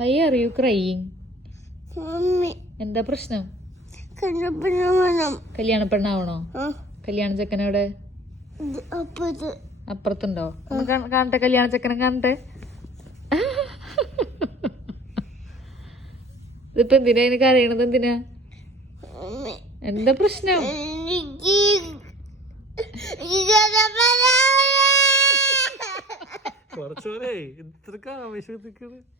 Why are you crying എന്താ പ്രശ്നം കല്യാണ പെണ്ണാവണോ കല്യാണ ചെക്കനവിടെ അപ്പുറത്തുണ്ടോ കാണട്ടെ കല്യാണ ചെക്കനം കാണട്ടെ ഇതിപ്പോ എന്തിനാ എനിക്ക് അറിയണത് എന്തിനാ എന്താ പ്രശ്നം കുറച്ചു ഇത്ര ആവേശത്തിക്കുന്നത്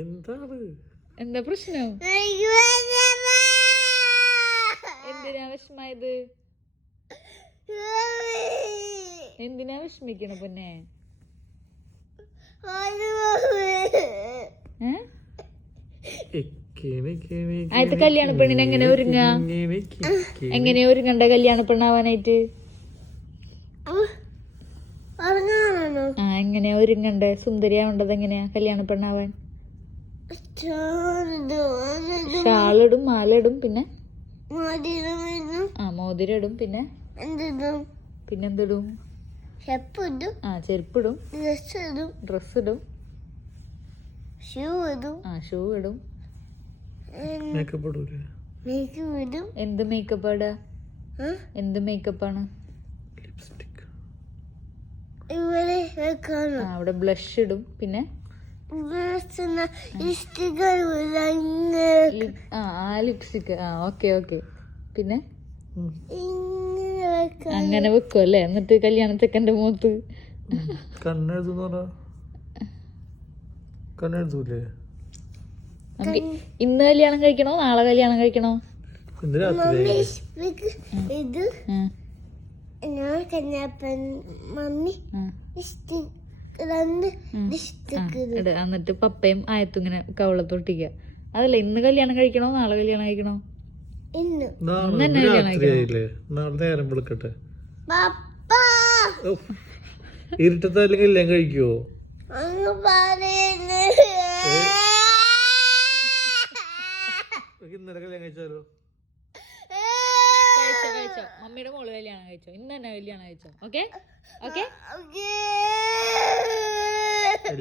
എന്താ പ്രശ്നം എന്തിനാവശ്യമായത് എന്തിനാ വിഷമിക്കണ പൊന്നെ അയത്തെ കല്യാണ പെണ്ണിന് എങ്ങനെ ഒരുങ്ങ എങ്ങനെ ഒരുങ്ങണ്ട കല്യാണ പെണ്ണാവാനായിട്ട് വന്നു എങ്ങനെയാ ഒരുങ്ങണ്ട സുന്ദരിയാവേണ്ടത് എങ്ങനെയാ കല്യാണ പെണ്ണാവാൻ ഷാളിടും മാലയിടും പിന്നെ ആ മോതിരം ഇടും പിന്നെ പിന്നെന്തിടും ആ ചെരുപ്പിടും ഡ്രസ് ഇടും ആ ഷൂ ഇടും എന്ത് മേക്കപ്പ് എന്ത് മേക്കപ്പാണ് ലിപ്സ്റ്റിക് ഇവിടെ വെക്കണം അവിടെ ബ്ലഷ് ഇടും പിന്നെ ലിപ്സ്റ്റിക് ആ ആ ലിപ്സ്റ്റിക് ആ ഓക്കെ ഓക്കെ പിന്നെ അങ്ങനെ വെക്കും അല്ലെ എന്നിട്ട് കല്യാണത്തേക്കെന്റെ മുഖത്ത് കണ്ണെഴുതൂല്ലേ നമുക്ക് ഇന്ന് കല്യാണം കഴിക്കണോ നാളെ കല്യാണം കഴിക്കണോ ഇത് ആ Nå kan jeg på en mami. Hvis du എന്നിട്ട് പപ്പയും ആയത്തും ഇങ്ങനെ കവളത്തോട്ട് അതല്ല ഇന്ന് കല്യാണം കഴിക്കണോ നാളെ കല്യാണം കഴിക്കണോ ഇന്ന് നേരം ഇരുട്ടത്തെ കല്യാണം കഴിക്കോ ഇന്നലെ കല്യാണം കഴിച്ചാലോ കഴിച്ചോ കഴിച്ചോ മമ്മിയുടെ മോള് കല്യാണം കഴിച്ചോ ഇന്ന് കല്യാണം കഴിച്ചോ ഓക്കെ ഓക്കെ